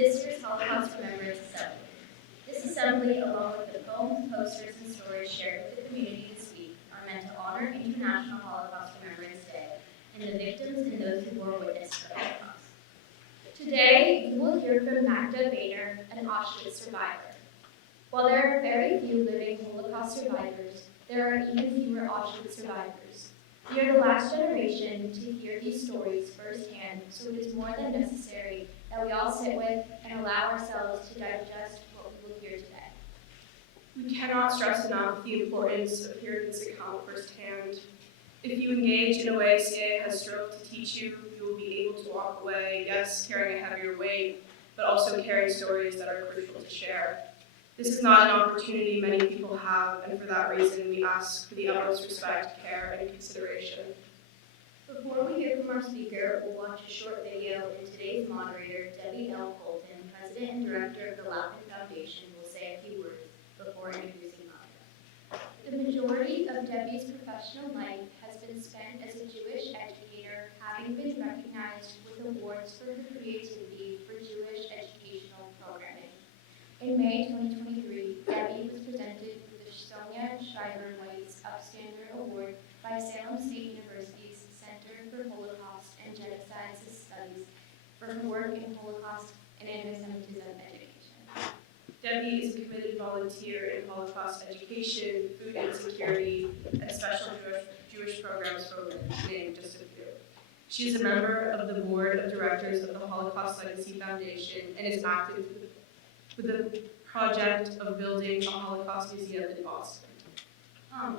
this year's Holocaust Remembrance Assembly. This assembly, along with the poems, posters, and stories shared with the community this week, are meant to honor International Holocaust Remembrance Day and the victims and those who bore witness to the Holocaust. Today, you will hear from Magda Bader, an Auschwitz survivor. While there are very few living Holocaust survivors, there are even fewer Auschwitz survivors. We are the last generation to hear these stories firsthand, so it is more than necessary that we all sit with and allow ourselves to digest what we will hear today. We cannot stress enough the importance of hearing this account firsthand. If you engage in a way CA has strove to teach you, you will be able to walk away, yes, carrying a heavier weight, but also carrying stories that are crucial to share. This is not an opportunity many people have, and for that reason, we ask for the utmost respect, care, and consideration. Before we hear from our speaker, we'll watch a short video, and today's moderator, Debbie L. Colton, President and Director of the Laupin Foundation, will say a few words before introducing Magda. The majority of Debbie's professional life has been spent as a Jewish educator, having been recognized with awards for her creativity for Jewish educational programming. In May 2023, Debbie was presented with the Sonia Schreiber-Weitz Upstander Award by Salem State University's Center for Holocaust and Genocide Studies for her work in Holocaust and anti-Semitism education. Debbie is a committed volunteer in Holocaust education, food insecurity, and special Jewish programs, to name just a few. She is a member of the board of directors of the Holocaust Legacy Foundation and is active with the project of building a Holocaust museum in Boston.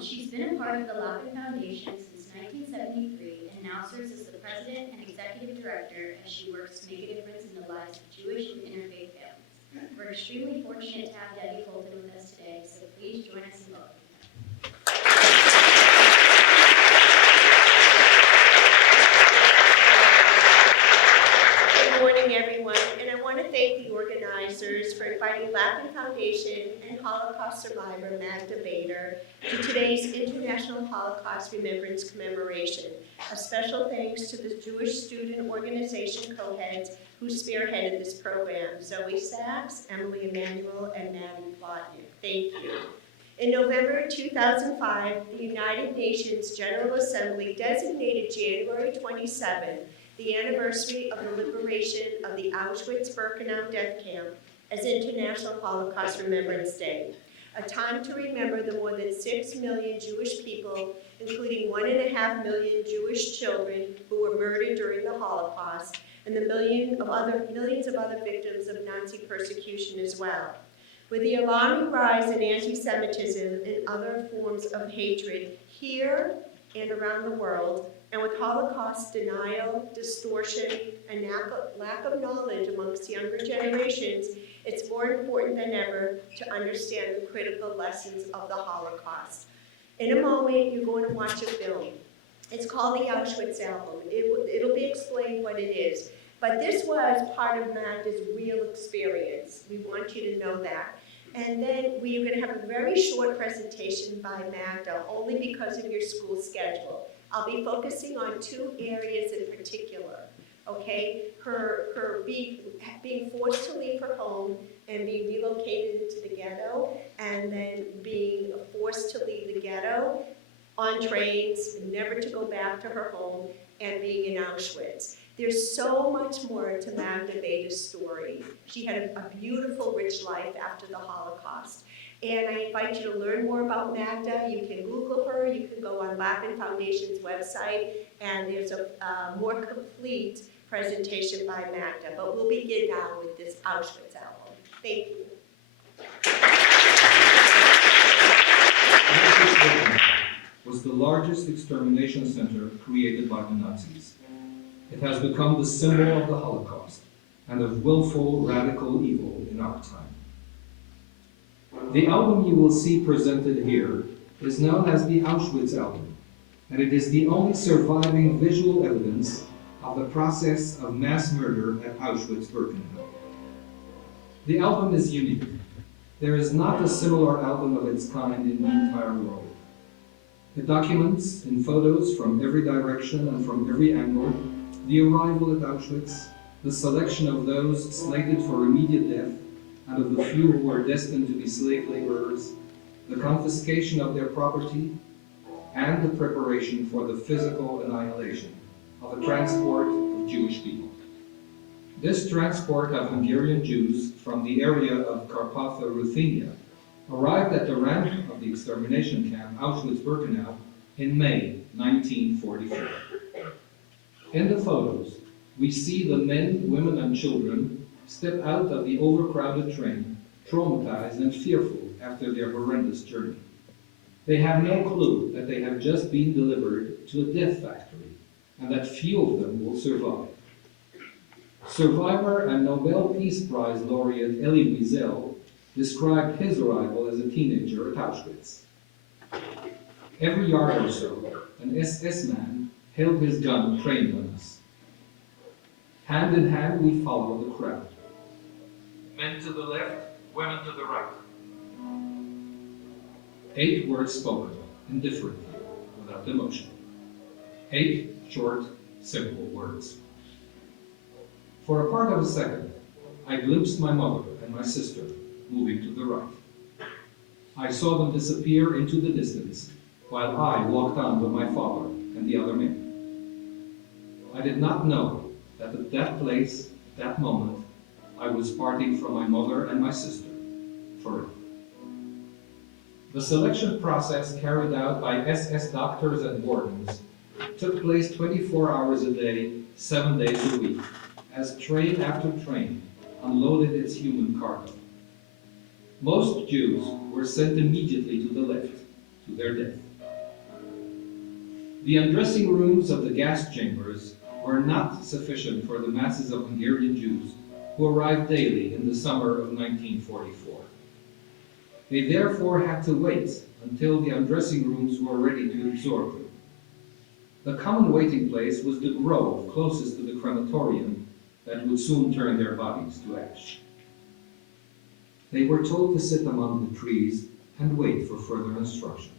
She's been a part of the Laupin Foundation since 1973 and now serves as the president and executive director as she works to make a difference in the lives of Jewish and interfaith families. We're extremely fortunate to have Debbie Colton with us today, so please join us in welcoming her. Good morning, everyone, and I want to thank the organizers for inviting Laupin Foundation and Holocaust survivor Magda Bader to today's International Holocaust Remembrance Commemoration. A special thanks to the Jewish Student Organization co-heads who spearheaded this program, Zoe Sachs, Emily Emanuel, and Maddie Plotnick. Thank you. In November 2005, the United Nations General Assembly designated January 27 the anniversary of the liberation of the Auschwitz-Birkenau death camp as International Holocaust Remembrance Day, a time to remember the more than 6 million Jewish people, including 1.5 million Jewish children who were murdered during the Holocaust, and the millions of other victims of Nazi persecution as well. With the alarming rise in anti-Semitism and other forms of hatred here and around the world, and with Holocaust denial, distortion, and lack of knowledge amongst younger generations, it's more important than ever to understand the critical lessons of the Holocaust. In a moment, you're going to watch a film. It's called the Auschwitz album. It'll be explained what it is. But this was part of Magda's real experience. We want you to know that. And then we're going to have a very short presentation by Magda, only because of your school schedule. I'll be focusing on 2 areas in particular, okay? Her being forced to leave her home and being relocated into the ghetto, and then being forced to leave the ghetto on trains, never to go back to her home, and being in Auschwitz. There's so much more to Magda Bader's story. She had a beautiful, rich life after the Holocaust. And I invite you to learn more about Magda. You can Google her, you can go on Laupin Foundation's website, and there's a more complete presentation by Magda. But we'll begin now with this Auschwitz album. Thank you. Auschwitz was the largest extermination center created by the Nazis. It has become the symbol of the Holocaust and of willful radical evil in our time. The album you will see presented here is known as the Auschwitz album, and it is the only surviving visual evidence of the process of mass murder at Auschwitz-Birkenau. The album is unique. There is not a similar album of its kind in the entire world. It documents, in photos from every direction and from every angle, the arrival at Auschwitz, the selection of those slated for immediate death and of the few who were destined to be slave laborers, the confiscation of their property, and the preparation for the physical annihilation of a transport of Jewish people. This transport of Hungarian Jews from the area of Carpatho-Ruthenia arrived at the ramp of the extermination camp Auschwitz-Birkenau in May 1944. In the photos, we see the men, women, and children step out of the overcrowded train, traumatized and fearful after their horrendous journey. They have no clue that they have just been delivered to a death factory and that few of them will survive. Survivor and Nobel Peace Prize laureate Elie Wiesel described his arrival as a teenager at Auschwitz. Every yard or so, an SS man held his gun trained on us. Hand in hand, we follow the crowd. Men to the left, women to the right. 8 words spoken, indifferently, without emotion. 8 short, simple words. For a part of a second, I glimpsed my mother and my sister moving to the right. I saw them disappear into the distance, while I walked on with my father and the other men. I did not know that at that place, at that moment, I was parting from my mother and my sister forever. The selection process carried out by SS doctors and wardens took place 24 hours a day, 7 days a week, as train after train unloaded its human cargo. Most Jews were sent immediately to the left, to their death. The undressing rooms of the gas chambers were not sufficient for the masses of Hungarian Jews who arrived daily in the summer of 1944. They therefore had to wait until the undressing rooms were ready to absorb them. The common waiting place was the grove closest to the crematorium that would soon turn their bodies to ash. They were told to sit among the trees and wait for further instructions.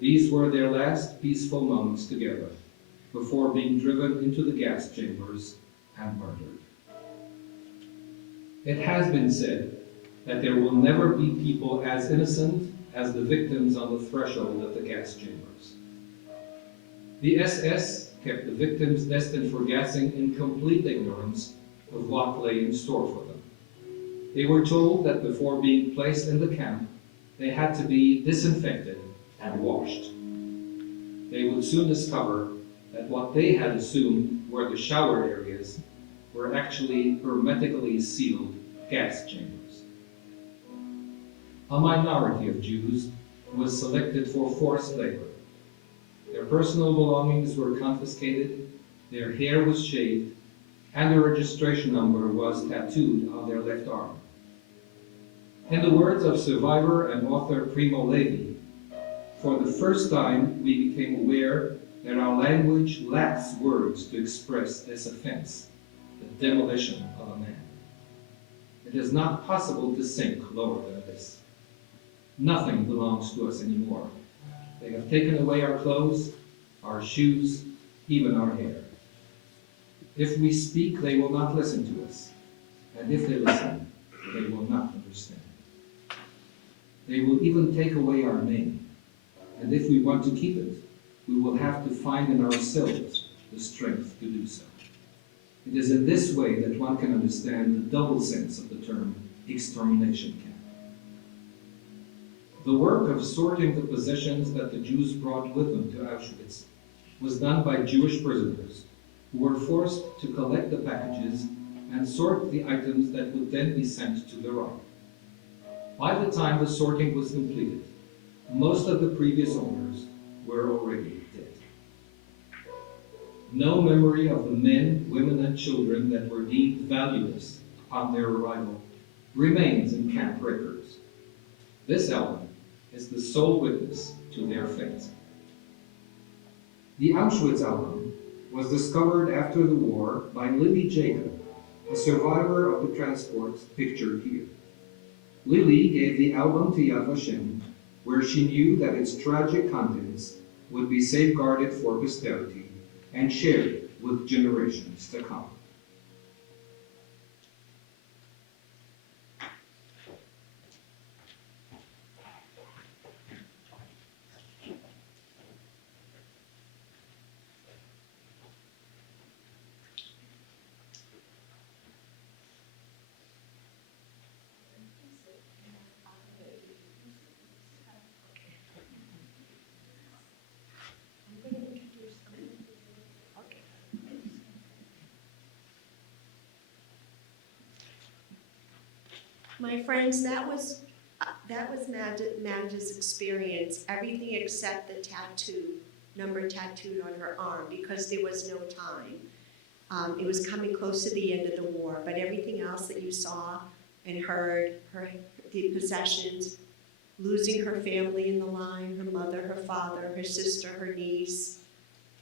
These were their last peaceful moments together before being driven into the gas chambers and murdered. It has been said that there will never be people as innocent as the victims on the threshold of the gas chambers. The SS kept the victims destined for gassing in complete ignorance of what lay in store for them. They were told that before being placed in the camp, they had to be disinfected and washed. They would soon discover that what they had assumed were the shower areas were actually hermetically sealed gas chambers. A minority of Jews was selected for forced labor. Their personal belongings were confiscated, their hair was shaved, and a registration number was tattooed on their left arm. In the words of survivor and author Primo Levi, for the first time we became aware that our language lacks words to express this offense, the demolition of a man. It is not possible to sink lower than this. Nothing belongs to us anymore. They have taken away our clothes, our shoes, even our hair. If we speak, they will not listen to us. And if they listen, they will not understand. They will even take away our name. And if we want to keep it, we will have to find in ourselves the strength to do so. It is in this way that one can understand the double sense of the term extermination camp. The work of sorting the possessions that the Jews brought with them to Auschwitz was done by Jewish prisoners who were forced to collect the packages and sort the items that would then be sent to the Reich. By the time the sorting was completed, most of the previous owners were already dead. No memory of the men, women, and children that were deemed valueless upon their arrival remains in camp records. This album is the sole witness to their fate. The Auschwitz album was discovered after the war by Lily Jacob, a survivor of the transports pictured here. Lily gave the album to Yad Vashem, where she knew that its tragic contents would be safeguarded for posterity and shared with generations to come. My friends, that was Magda's experience, everything except the number tattooed on her arm, because there was no time. It was coming close to the end of the war, but everything else that you saw and heard, the possessions, losing her family in the line, her mother, her father, her sister, her niece,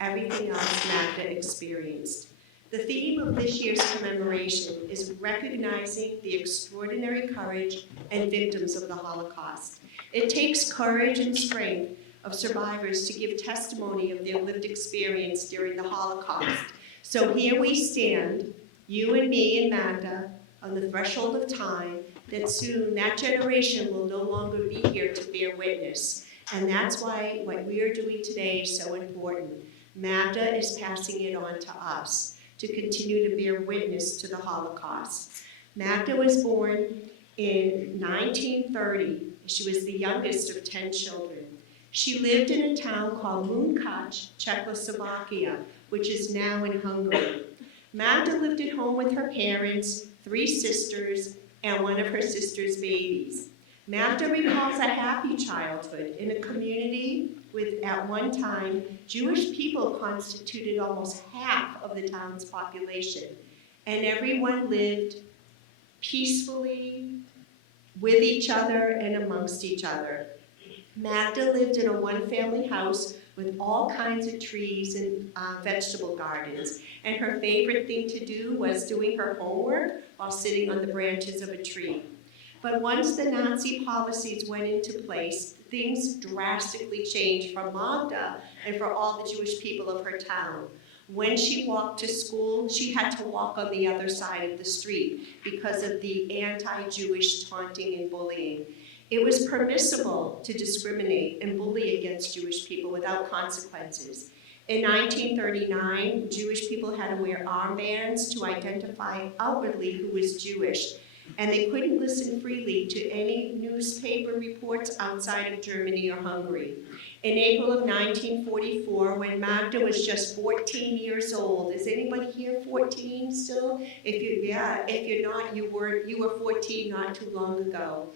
everything else Magda experienced. The theme of this year's commemoration is recognizing the extraordinary courage and victims of the Holocaust. It takes courage and strength of survivors to give testimony of their lived experience during the Holocaust. So here we stand, you and me and Magda, on the threshold of time, that soon that generation will no longer be here to bear witness. And that's why what we are doing today is so important. Magda is passing it on to us to continue to bear witness to the Holocaust. Magda was born in 1930. She was the youngest of 10 children. She lived in a town called Munkac, Czechoslovakia, which is now in Hungary. Magda lived at home with her parents, 3 sisters, and one of her sister's babies. Magda recalls a happy childhood in a community with, at one time, Jewish people constituted almost half of the town's population, and everyone lived peacefully with each other and amongst each other. Magda lived in a one-family house with all kinds of trees and vegetable gardens, and her favorite thing to do was doing her homework while sitting on the branches of a tree. But once the Nazi policies went into place, things drastically changed for Magda and for all the Jewish people of her town. When she walked to school, she had to walk on the other side of the street because of the anti-Jewish taunting and bullying. It was permissible to discriminate and bully against Jewish people without consequences. In 1939, Jewish people had to wear armbands to identify outwardly who was Jewish, and they couldn't listen freely to any newspaper reports outside of Germany or Hungary. In April of 1944, when Magda was just 14 years old, is anybody here 14 still? If you're not, you were 14 not too long ago.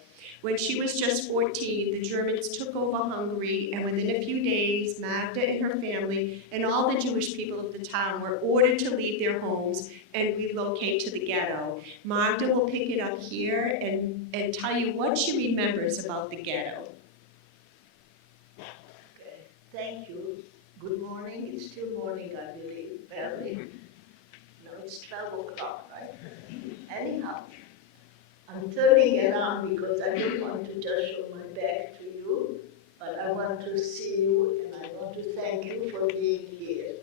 When she was just 14, the Germans took over Hungary, and within a few days, Magda and her family and all the Jewish people of the town were ordered to leave their homes and relocate to the ghetto. Magda will pick it up here and tell you what she remembers about the ghetto. Okay, thank you. Good morning. It's still morning, I believe, barely. No, it's 12 o'clock, right? Anyhow, I'm turning around because I don't want to just show my back to you, but I want to see you and I want to thank you for being here.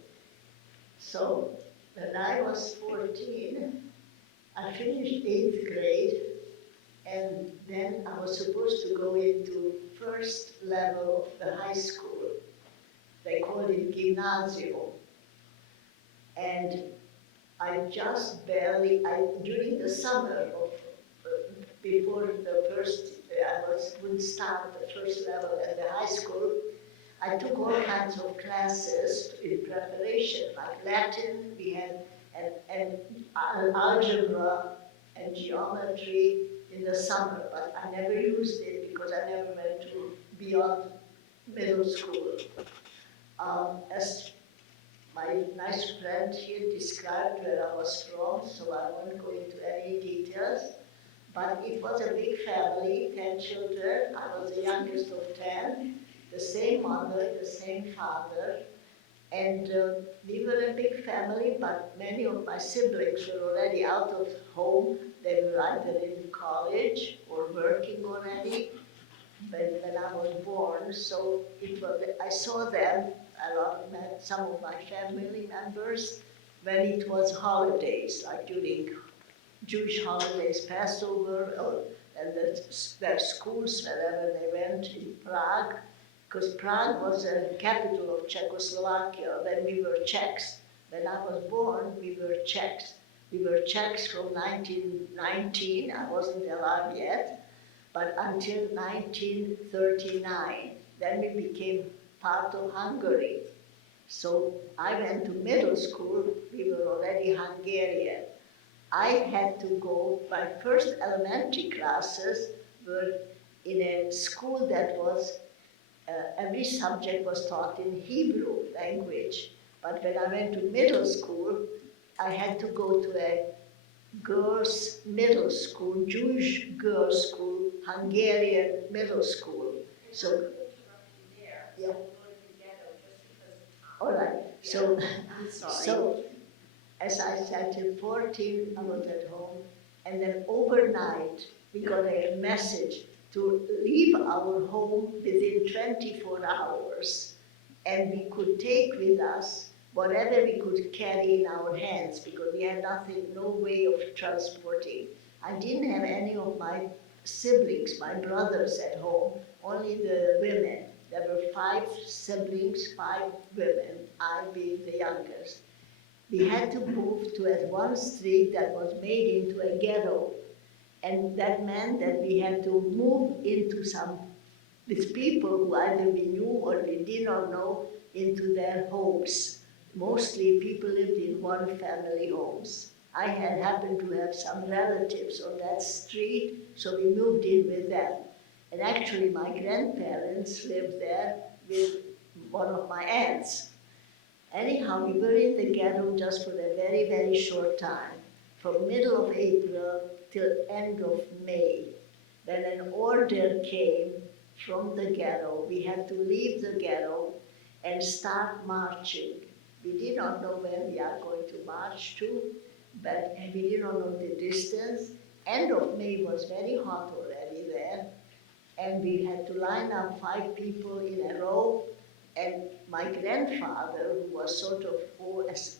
So, when I was 14, I finished 8th grade, and then I was supposed to go into first level of the high school. They called it gymnasium. And I just barely, during the summer of, before the first, would start the first level at the high school, I took all kinds of classes in preparation, like Latin, we had, and algebra and geometry in the summer, but I never used it because I never went to beyond middle school. As my nice friend here described where I was from, so I won't go into any details, but it was a big family, 10 children. I was the youngest of 10, the same mother, the same father, and we were a big family, but many of my siblings were already out of home. They were either in college or working already when I was born. So I saw them, some of my family members, when it was holidays, like during Jewish holidays, Passover, and their schools, wherever they went in Prague, because Prague was the capital of Czechoslovakia when we were Czechs. When I was born, we were Czechs. We were Czechs from 1919, I wasn't alive yet, but until 1939. Then we became part of Hungary. So I went to middle school, we were already Hungarian. I had to go, my first elementary classes were in a school that was, every subject was taught in Hebrew language. But when I went to middle school, I had to go to a girls' middle school, Jewish girls' school, Hungarian middle school. So, yeah. All right. So, I'm sorry. so as I said, till 14, I was at home, and then overnight, we got a message to leave our home within 24 hours, and we could take with us whatever we could carry in our hands, because we had nothing, no way of transporting. I didn't have any of my siblings, my brothers at home, only the women. There were 5 siblings, 5 women, I being the youngest. We had to move to a one street that was made into a ghetto. And that meant that we had to move into some, with people who either we knew or we did not know, into their homes. Mostly people lived in one family homes. I had happened to have some relatives on that street, so we moved in with them. And actually my grandparents lived there with one of my aunts. Anyhow, we were in the ghetto just for a very, very short time, from middle of April till end of May. Then an order came from the ghetto. We had to leave the ghetto and start marching. We did not know where we are going to march to, but we did not know the distance. End of May was very hot already there, and we had to line up 5 people in a row. And my grandfather, who was sort of old, as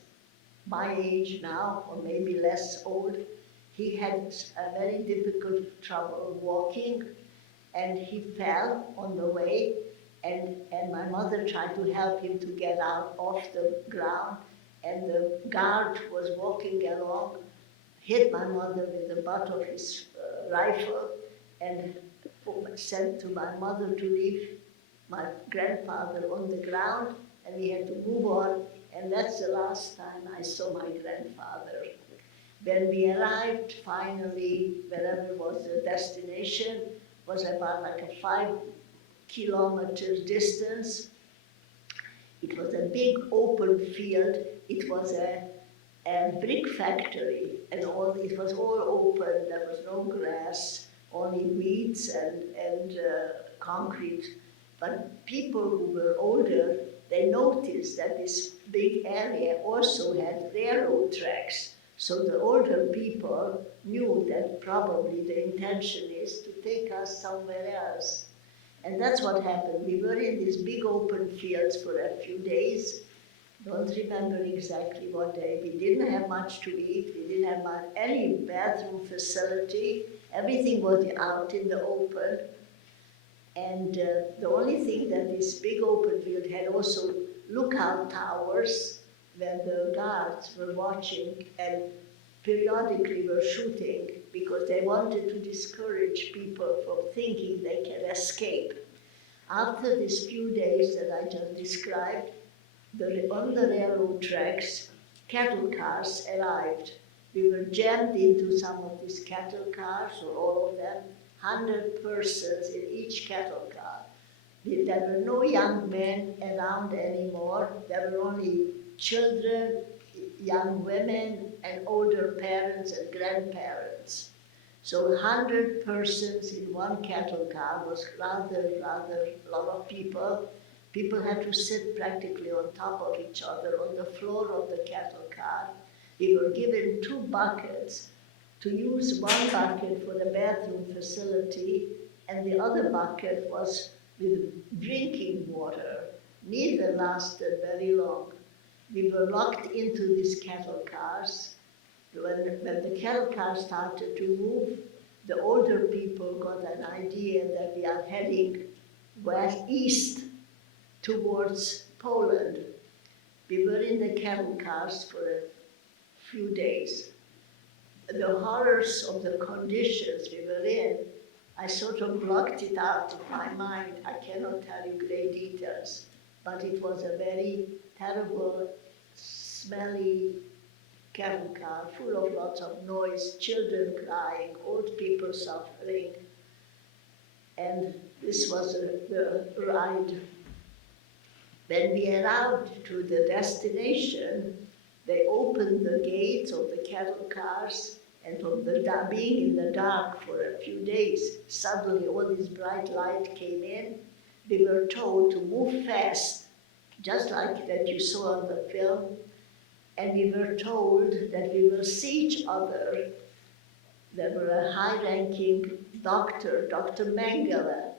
my age now, or maybe less old, he had a very difficult trouble walking, and he fell on the way, and my mother tried to help him to get out off the ground, and the guard was walking along, hit my mother with the butt of his rifle, and said to my mother to leave my grandfather on the ground, and we had to move on, and that's the last time I saw my grandfather. When we arrived finally, wherever was the destination, was about like a 5 kilometers distance. It was a big open field. It was a brick factory, and it was all open. There was no grass, only weeds and concrete. But people who were older, they noticed that this big area also had railroad tracks. So the older people knew that probably the intention is to take us somewhere else. And that's what happened. We were in these big open fields for a few days. Don't remember exactly what day. We didn't have much to eat. We didn't have any bathroom facility. Everything was out in the open. And the only thing that this big open field had also lookout towers where the guards were watching and periodically were shooting because they wanted to discourage people from thinking they can escape. After these few days that I just described, on the railroad tracks, cattle cars arrived. We were jammed into some of these cattle cars, or all of them, 100 persons in each cattle car. There were no young men around anymore. There were only children, young women, and older parents and grandparents. So 100 persons in one cattle car was rather a lot of people. People had to sit practically on top of each other on the floor of the cattle car. We were given 2 buckets to use. One bucket for the bathroom facility, and the other bucket was with drinking water. Neither lasted very long. We were locked into these cattle cars. When the cattle car started to move, the older people got an idea that we are heading east towards Poland. We were in the cattle cars for a few days. The horrors of the conditions we were in, I sort of blocked it out of my mind. I cannot tell you great details, but it was a very terrible, smelly, cattle car full of lots of noise, children crying, old people suffering. And this was the ride. When we arrived to the destination, they opened the gates of the cattle cars, and from being in the dark for a few days, suddenly all this bright light came in. We were told to move fast, just like that you saw on the film, and we were told that we will see each other. There were a high-ranking doctor, Dr. Mengele,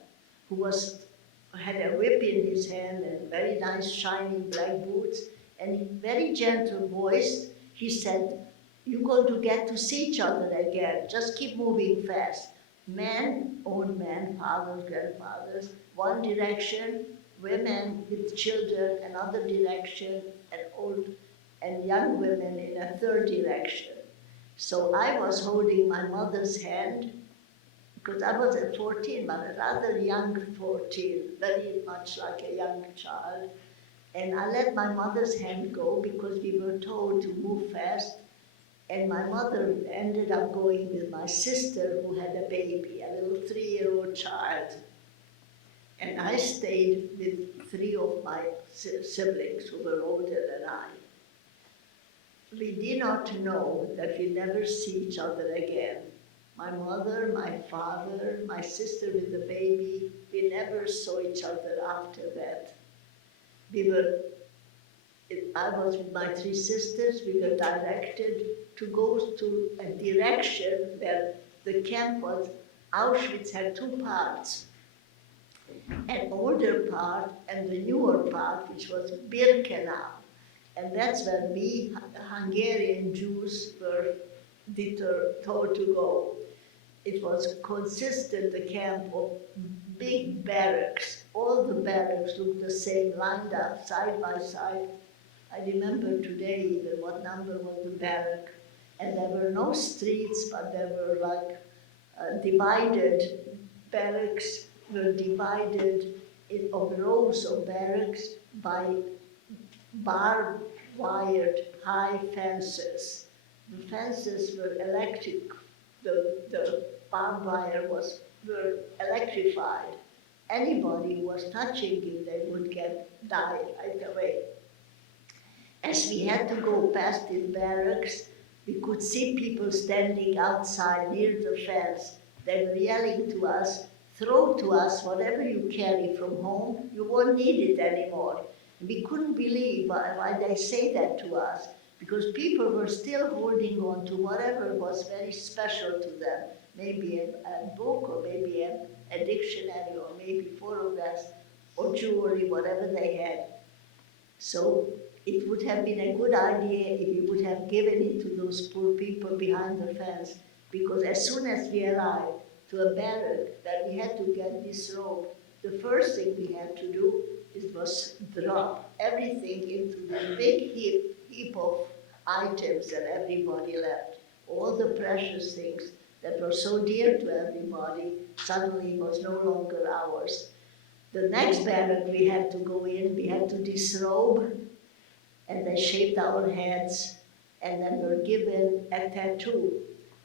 who had a whip in his hand and very nice shining black boots, and in very gentle voice, he said, "You're going to get to see each other again. Just keep moving fast." Men, old men, fathers, grandfathers, one direction, women with children another direction, and old and young women in a third direction. So I was holding my mother's hand because I was at 14, but a rather young 14, very much like a young child. And I let my mother's hand go because we were told to move fast. And my mother ended up going with my sister who had a baby, a little 3-year-old child. And I stayed with 3 of my siblings who were older than I. We did not know that we never see each other again. My mother, my father, my sister with the baby, we never saw each other after that. I was with my 3 sisters, we were directed to go to a direction where the camp was. Auschwitz had 2 parts, an older part and the newer part, which was Birkenau. And that's where we, Hungarian Jews, were told to go. It was consistent, the camp, of big barracks. All the barracks looked the same, lined up side by side. I remember today even what number was the barrack. And there were no streets, but there were like divided barracks, were divided of rows of barracks by barbed wired high fences. The fences were electric, the barbed wire were electrified. Anybody who was touching it, they would die right away. As we had to go past these barracks, we could see people standing outside near the fence. They were yelling to us, "Throw to us whatever you carry from home, you won't need it anymore." We couldn't believe why they say that to us, because people were still holding on to whatever was very special to them, maybe a book or maybe a dictionary or maybe photographs or jewelry, whatever they had. So it would have been a good idea if we would have given it to those poor people behind the fence, because as soon as we arrived to a barrack that we had to get disrobed, the first thing we had to do was drop everything into the big heap of items that everybody left. All the precious things that were so dear to everybody suddenly was no longer ours. The next barrack we had to go in, we had to disrobe, and they shaved our heads, and then were given a tattoo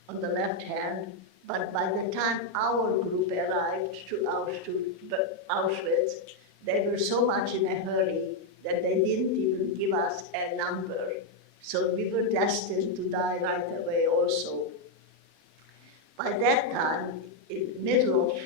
on the left hand. But by the time our group arrived to Auschwitz, they were so much in a hurry that they didn't even give us a number. So we were destined to die right away also. By that time, in the middle of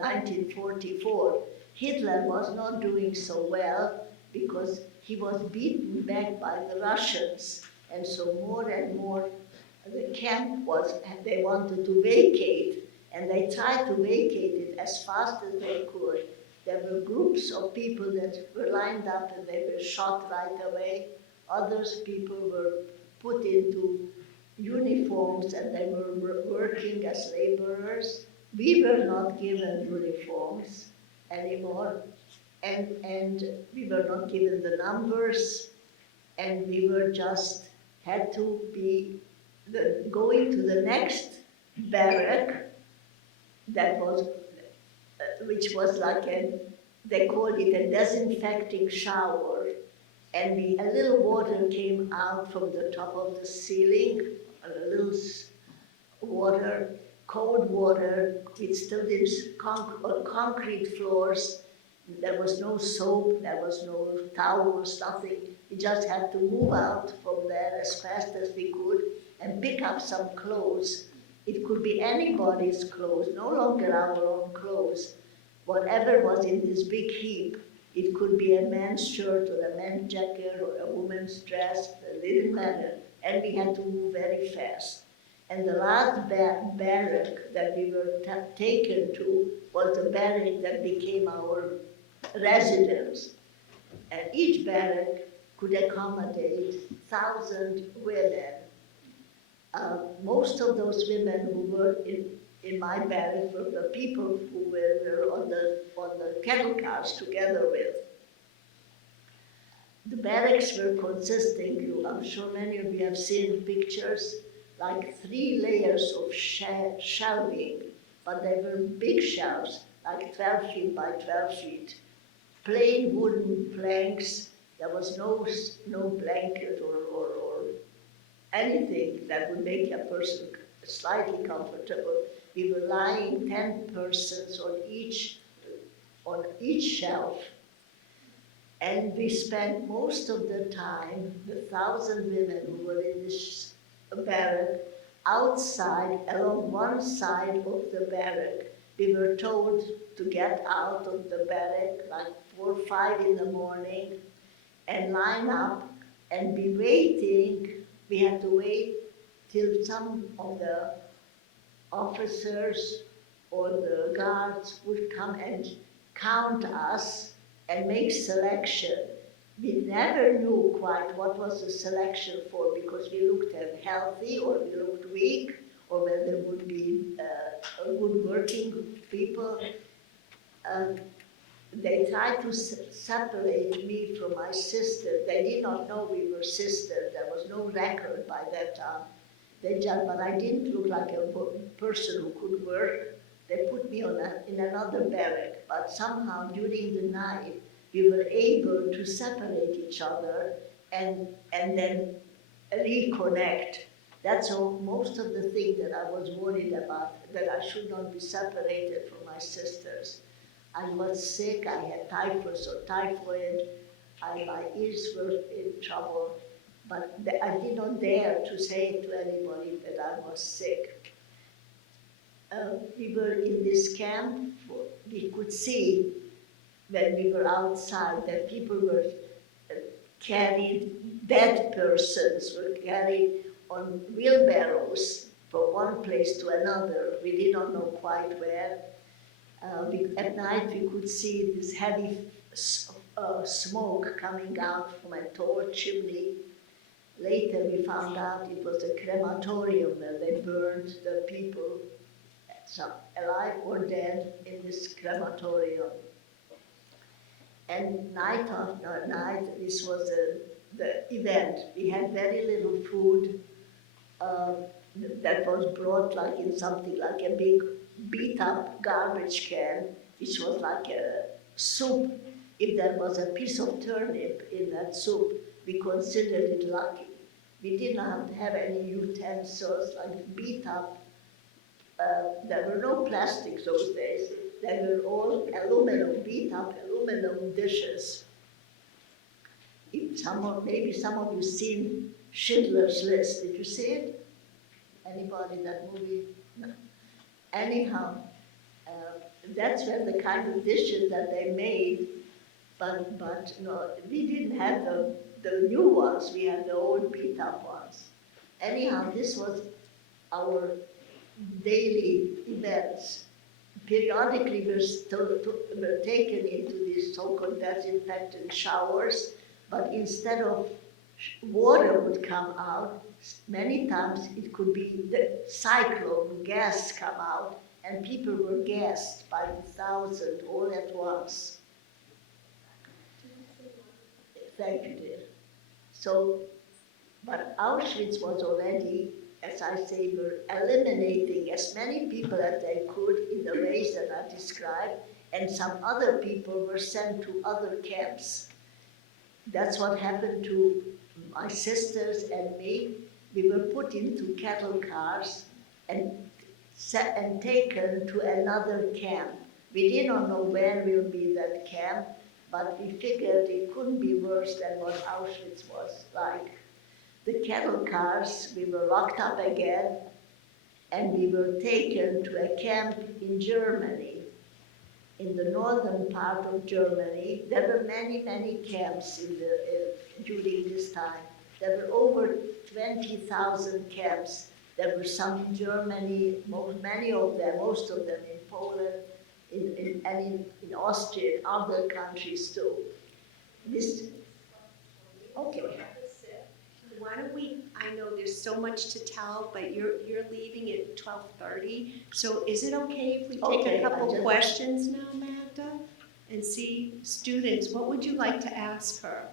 1944, Hitler was not doing so well because he was beaten back by the Russians. And so more and more the camp they wanted to vacate, and they tried to vacate it as fast as they could. There were groups of people that were lined up and they were shot right away. Others people were put into uniforms and they were working as laborers. We were not given uniforms anymore, and we were not given the numbers, and we were just had to be going to the next barrack that was, which was like they called it a disinfecting shower. and a little water came out from the top of the ceiling, a little water, cold water. It stood in on concrete floors. There was no soap, there was no towels, nothing. We just had to move out from there as fast as we could and pick up some clothes. It could be anybody's clothes, no longer our own clothes. Whatever was in this big heap, it could be a man's shirt or a man's jacket or a woman's dress, it didn't matter. And we had to move very fast. And the last barrack that we were taken to was the barrack that became our residence. And each barrack could accommodate 1,000 women. Most of those women who were in my barrack were the people who were on the cattle cars together with. The barracks were consisting, I'm sure many of you have seen pictures, like 3 layers of shelving, but they were big shelves, like 12 feet by 12 feet. Plain wooden planks, there was no blanket or anything that would make a person slightly comfortable. We were lying 10 persons on each shelf. And we spent most of the time, the 1,000 women who were in this barrack, outside, along one side of the barrack. We were told to get out of the barrack like 4 or 5 in the morning and line up and be waiting. We had to wait till some of the officers or the guards would come and count us and make selection. We never knew quite what was the selection for because we looked healthy or we looked weak or whether there would be good working people. They tried to separate me from my sister. They did not know we were sisters. There was no record by that time. But I didn't look like a person who could work. They put me in another barrack, but somehow during the night, we were able to separate each other and then reconnect. That's all, most of the thing that I was worried about, that I should not be separated from my sisters. I was sick, I had typhus or typhoid, my ears were in trouble, but I did not dare to say to anybody that I was sick. We were in this camp, we could see when we were outside that people were carried, dead persons were carried on wheelbarrows from one place to another. We did not know quite where. At night we could see this heavy smoke coming out from a tall chimney. Later we found out it was a crematorium where they burned the people, some alive or dead, in this crematorium. And night after night, this was the event. We had very little food that was brought like in something like a big beat up garbage can, which was like a soup. If there was a piece of turnip in that soup, we considered it lucky. We did not have any utensils, like beat up. There were no plastics those days. They were all aluminum, beat up aluminum dishes. Maybe some of you seen Schindler's List. Did you see it? Anybody, that movie? No. Anyhow, that's where the kind of dishes that they made, but no, we didn't have the new ones, we had the old beat up ones. Anyhow, this was our daily events. Periodically we're taken into these so-called disinfectant showers, but instead of water would come out, many times it could be the cyclone gas come out, and people were gassed by the thousand all at once. Thank you, dear. So, but Auschwitz was already, as I say, were eliminating as many people as they could in the ways that I described, and some other people were sent to other camps. that's what happened to my sisters and me. We were put into cattle cars and and taken to another camp. We did not know where will be that camp, but we figured it couldn't be worse than what Auschwitz was like. The cattle cars, we were locked up again, and we were taken to a camp in Germany, in the northern part of Germany. There were many, many camps during this time. There were over 20,000 camps. There were some in Germany, many of them, most of them in Poland, in Austria, and other countries too. This, okay. Why don't we, I know there's so much to tell, but you're leaving at 12:30. So is it okay if we take Okay, a couple I just- questions now, Magda? And see, students, what would you like to ask her?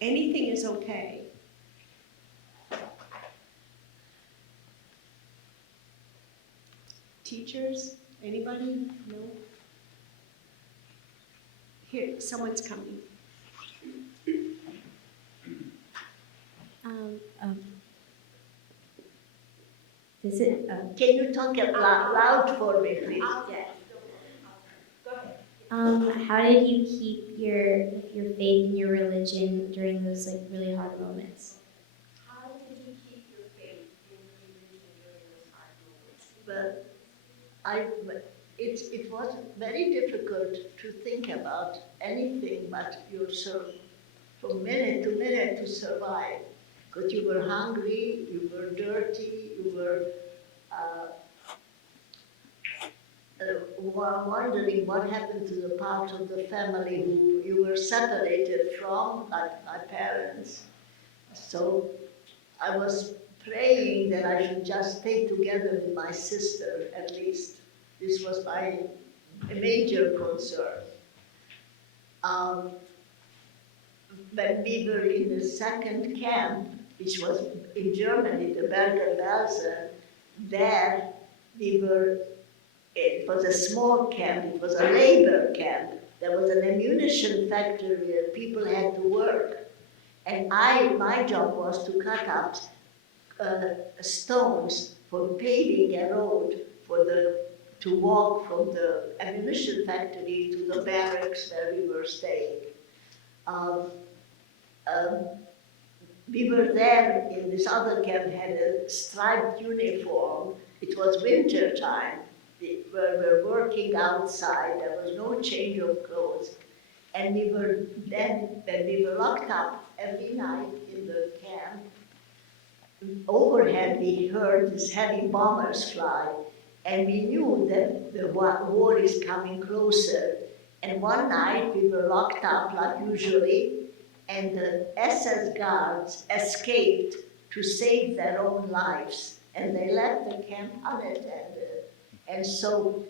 Anything is okay. Teachers, anybody? No? Here, someone's coming. Um, Is it, Can you talk loud for me, please? how did you keep your faith in your religion during those like really hard moments? How did you keep your faith in religion during those hard moments? Well, it was very difficult to think about anything but yourself from minute to survive. Because you were hungry, you were dirty, you were wondering what happened to the part of the family who you were separated from, like my parents. So I was praying that I should just stay together with my sister, at least. This was my major concern. When we were in the second camp, which was in Germany, the Bergen-Belsen, there we were, it was a small camp, it was a labor camp. There was an ammunition factory where people had to work. And my job was to cut up stones for paving a road to walk from the ammunition factory to the barracks where we were staying. Um, um, we were there in this other camp, had a striped uniform. It was winter time. We were working outside. There was no change of clothes. And we were then, when we were locked up every night in the camp, overhead we heard these heavy bombers fly, and we knew that the war is coming closer. And one night we were locked up like usually, and the SS guards escaped to save their own lives, and they left the camp unattended. And so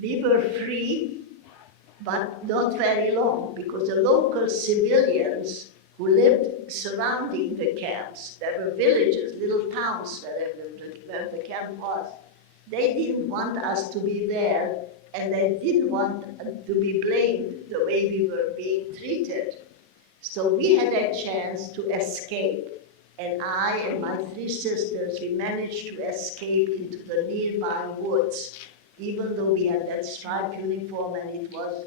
we were free, but not very long, because the local civilians who lived surrounding the camps, there were villages, little towns where the camp was, they didn't want us to be there, and they didn't want to be blamed the way we were being treated. So we had a chance to escape, and I and my three sisters, we managed to escape into the nearby woods, even though we had that striped uniform and it was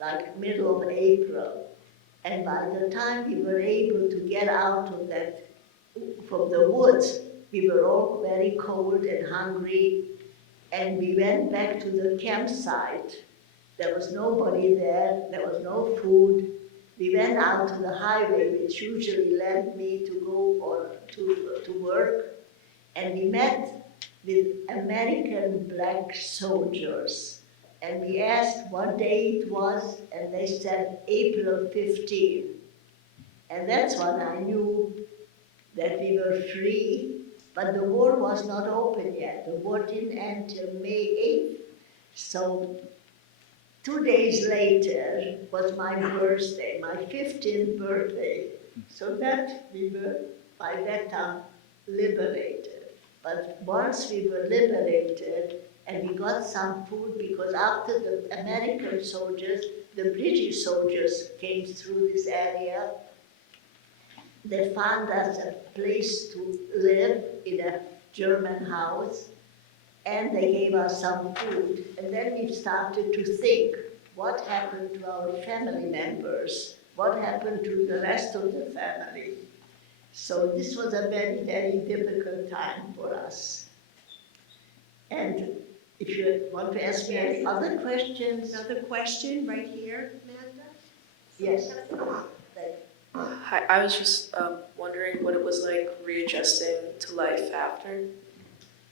like middle of April. And by the time we were able to get out of that, from the woods, we were all very cold and hungry, and we went back to the campsite. There was nobody there, there was no food. We went out to the highway, which usually led me to go to work, and we met with American black soldiers. And we asked what day it was, and they said April 15. And that's when I knew that we were free, but the war was not open yet. The war didn't end till May 8th. So 2 days later was my birthday, my 15th birthday. So that we were, by that time, liberated. But once we were liberated, and we got some food, because after the American soldiers, the British soldiers came through this area, they found us a place to live in a German house, and they gave us some food. And then we started to think, what happened to our family members? What happened to the rest of the family? So this was a very, very difficult time for us. And if you want to ask me any other questions, Another question right here, Amanda? yes. Hi, I was just wondering what it was like readjusting to life after.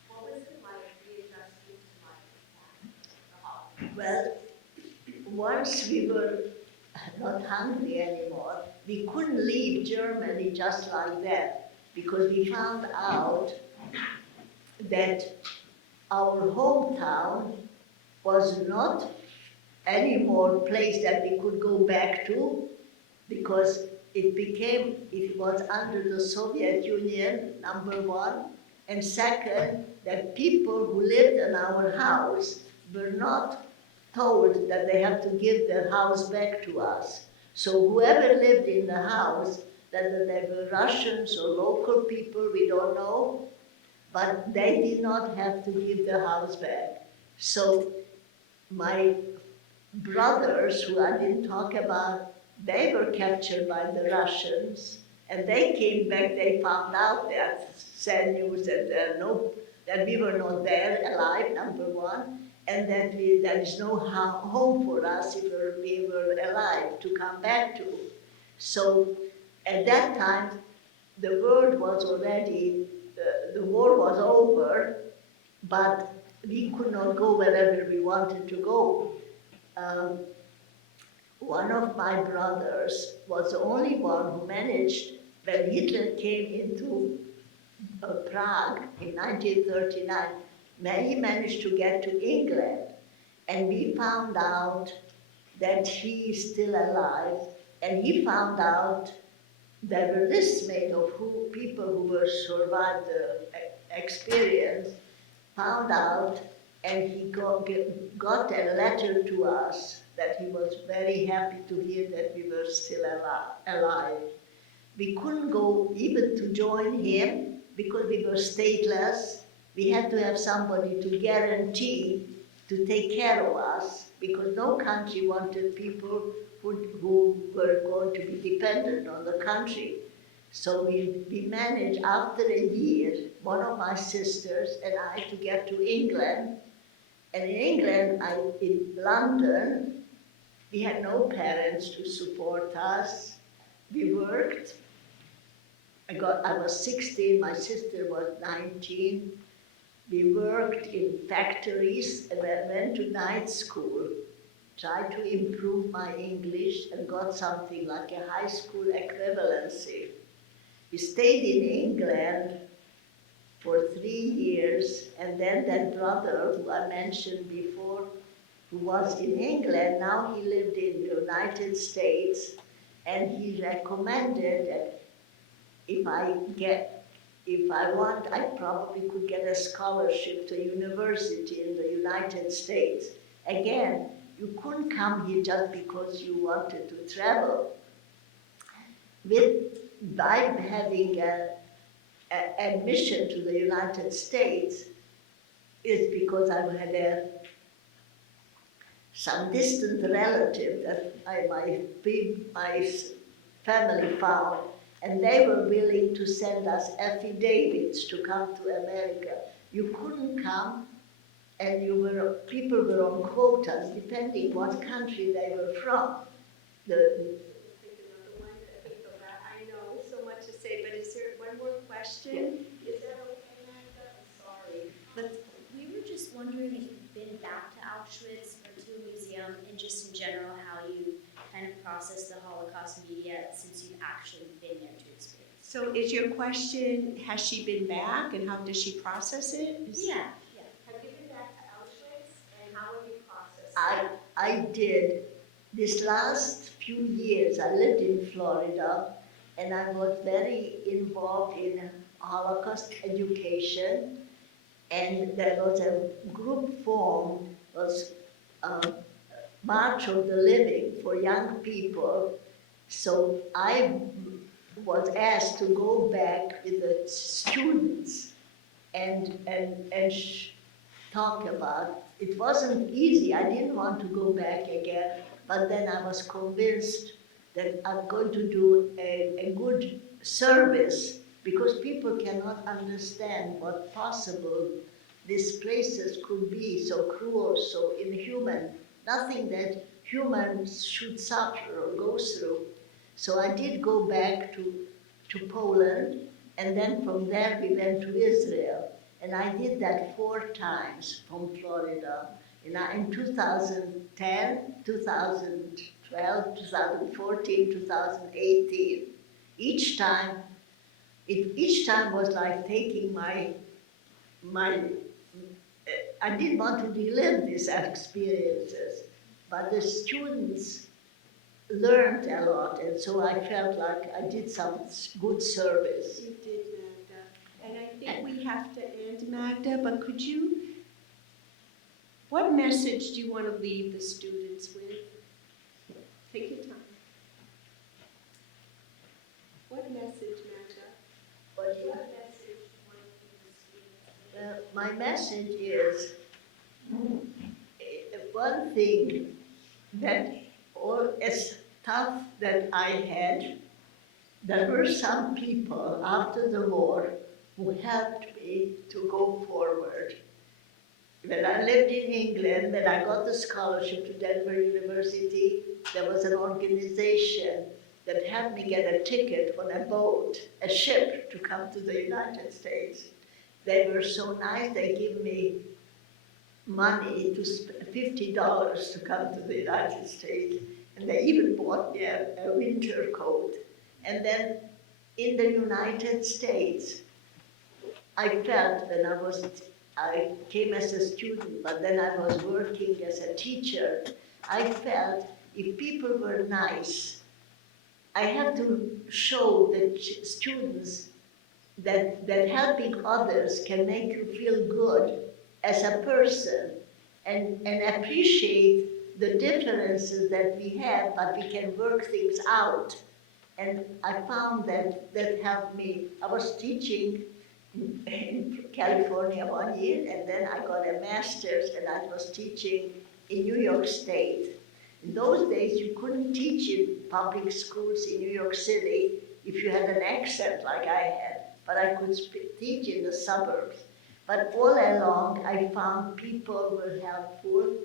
What was it like readjusting to life? Well, once we were not hungry anymore, we couldn't leave Germany just like that, because we found out that our hometown was not any more place that we could go back to, because it was under the Soviet Union, number one, and second, that people who lived in our house were not told that they have to give their house back to us. So whoever lived in the house, whether they were Russians or local people, we don't know, but they did not have to give the house back. So my brothers, who I didn't talk about, they were captured by the Russians, and they came back, they found out that sad news that we were not there alive, number one, and that there is no home for us if we were alive to come back to. So at that time, the world was already, the war was over, but we could not go wherever we wanted to go. Um, One of my brothers was the only one who managed, when Hitler came into Prague in 1939, he managed to get to England, and we found out that he is still alive, and he found out there were lists made of people who were survived the experience, found out, and he got a letter to us that he was very happy to hear that we were still alive. We couldn't go even to join him because we were stateless. We had to have somebody to guarantee to take care of us, because no country wanted people who were going to be dependent on the country. So we managed, after a year, one of my sisters and I, to get to England. And in England, in London, we had no parents to support us. We worked. I was 16, my sister was 19. We worked in factories and I went to night school, tried to improve my English and got something like a high school equivalency. We stayed in England for 3 years, and then that brother who I mentioned before, who was in England, now he lived in the United States, and he recommended that if I want, I probably could get a scholarship to university in the United States. Again, you couldn't come here just because you wanted to travel. By having admission to the United States is because I had some distant relative that my family found, and they were willing to send us affidavits to come to America. You couldn't come, and people were on quotas depending what country they were from. I know so much to say, but is there one more question? Is that okay, Amanda? I'm sorry. But we were just wondering if you've been back to Auschwitz or to a museum, and just in general how you kind of process the Holocaust media since you've actually been there to experience. So is your question, has she been back and how does she process it? Yeah. Have you been back to Auschwitz and how have you processed it? I did. This last few years, I lived in Florida, and I was very involved in Holocaust education, and there was a group formed, was March of the Living for young people. So I was asked to go back with the students and talk about. It wasn't easy. I didn't want to go back again, but then I was convinced that I'm going to do a good service because people cannot understand what possible these places could be, so cruel, so inhuman, nothing that humans should suffer or go through. So I did go back to Poland, and then from there we went to Israel. And I did that 4 times from Florida. In 2010, 2012, 2014, 2018. Each time, each time was like taking my I didn't want to relive these experiences, but the students learned a lot, and so I felt like I did some good service. You did, Magda. And I think we have to end, Magda, but could you, what message do you want to leave the students with? Take your time. What message, Magda? But What message do you want to give the students? my message is one thing that all as tough that I had, there were some people after the war who helped me to go forward. When I lived in England, when I got the scholarship to Denver University, there was an organization that helped me get a ticket on a boat, a ship, to come to the United States. They were so nice, they gave me money to $50 to come to the United States, and they even bought me a winter coat. And then in the United States, I felt when I came as a student, but then I was working as a teacher, I felt if people were nice, I have to show the students that helping others can make you feel good as a person and appreciate the differences that we have, but we can work things out. And I found that helped me. I was teaching in California 1 year, and then I got a master's, and I was teaching in New York State. In those days, you couldn't teach in public schools in New York City if you had an accent like I had, but I could teach in the suburbs. But all along, I found people were helpful,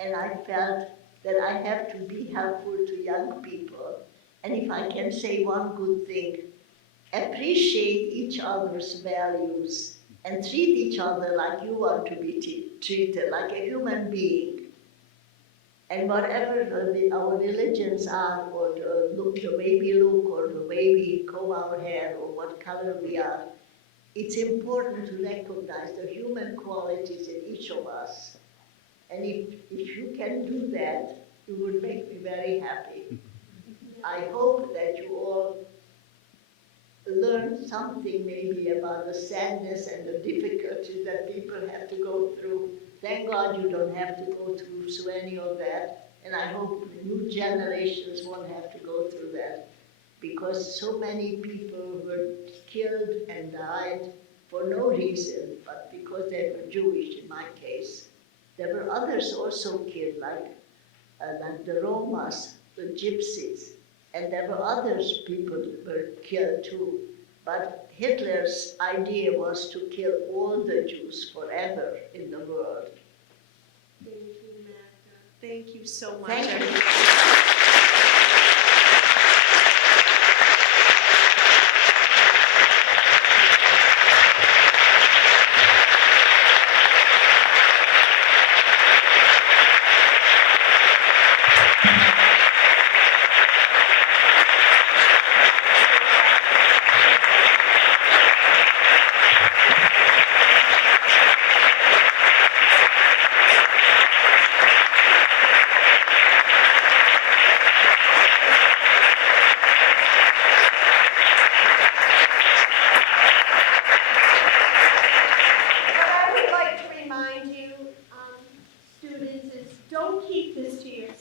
and I felt that I have to be helpful to young people. And if I can say one good thing, appreciate each other's values and treat each other like you want to be treated, like a human being. And whatever our religions are, or the way we look, or the way we comb our hair, or what color we are, it's important to recognize the human qualities in each of us. And if you can do that, you would make me very happy. I hope that you all learn something maybe about the sadness and the difficulties that people have to go through. Thank God you don't have to go through so any of that, and I hope new generations won't have to go through that, because so many people were killed and died for no reason, but because they were Jewish in my case. There were others also killed, like the Romas, the Gypsies, and there were others people were killed too. But Hitler's idea was to kill all the Jews forever in the world. Thank you, Magda. Thank you so much. Thank you.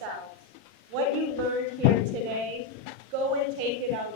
yourselves. What you learned here today, go and take it out